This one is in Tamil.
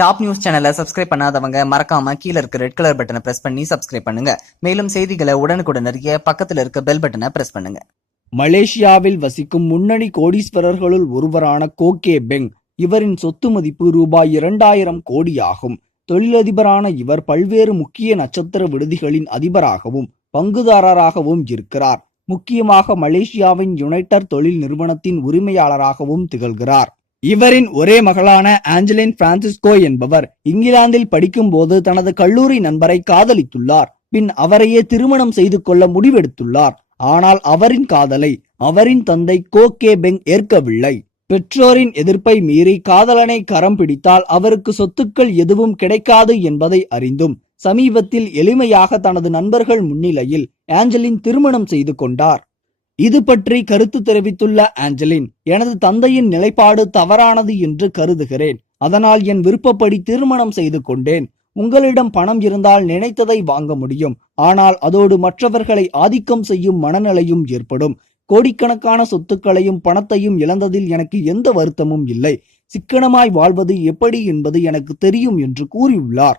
டாப் நியூஸ் சேனலை சப்ஸ்கிரைப் பண்ணாதவங்க மறக்காம கீழ இருக்க ரெட் கலர் பட்டனை பிரஸ் பண்ணி சப்ஸ்கிரைப் பண்ணுங்க. மேலும் செய்திகளை உடனுக்குடன் அறிய பக்கத்தில் இருக்க பெல் பட்டனை பிரஸ் பண்ணுங்க. மலேசியாவில் வசிக்கும் முன்னணி கோடீஸ்வரர்களுள் ஒருவரான கோகே பெங் இவரின் சொத்து மதிப்பு ரூபாய் இரண்டாயிரம் கோடியாகும். தொழிலதிபரான இவர் பல்வேறு முக்கிய நட்சத்திர விடுதிகளின் அதிபராகவும் பங்குதாரராகவும் இருக்கிறார். முக்கியமாக மலேசியாவின் யுனைடெட் தொழில் நிறுவனத்தின் உரிமையாளராகவும் திகழ்கிறார். இவரின் ஒரே மகளான ஆஞ்சலின் பிரான்சிஸ்கோ என்பவர் இங்கிலாந்தில் படிக்கும்போது தனது கல்லூரி நண்பரை காதலித்துள்ளார். பின் அவரையே திருமணம் செய்து கொள்ள முடிவெடுத்துள்ளார். ஆனால் அவரின் காதலை அவரின் தந்தை கோ கே பெங் ஏற்கவில்லை. பெற்றோரின் எதிர்ப்பை மீறி காதலனை கரம் பிடித்தால் அவருக்கு சொத்துக்கள் எதுவும் கிடைக்காது என்பதை அறிந்தும் சமீபத்தில் எளிமையாக தனது நண்பர்கள் முன்னிலையில் ஆஞ்சலின் திருமணம் செய்து கொண்டார். இது பற்றி கருத்து தெரிவித்துள்ள ஆஞ்சலின் எனது தந்தையின் நிலைப்பாடு தவறானது என்று கருதுகிறேன். அதனால் என் விருப்பப்படி திருமணம் செய்து கொண்டேன். உங்களிடம் பணம் இருந்தால் நினைத்ததை வாங்க முடியும். ஆனால் அதோடு மற்றவர்களை ஆதிக்கம் செய்யும் மனநிலையும் ஏற்படும். கோடிக்கணக்கான சொத்துக்களையும் பணத்தையும் இழந்ததில் எனக்கு எந்த வருத்தமும் இல்லை. சிக்கனமாய் வாழ்வது எப்படி என்பது எனக்கு தெரியும் என்று கூறியுள்ளார்.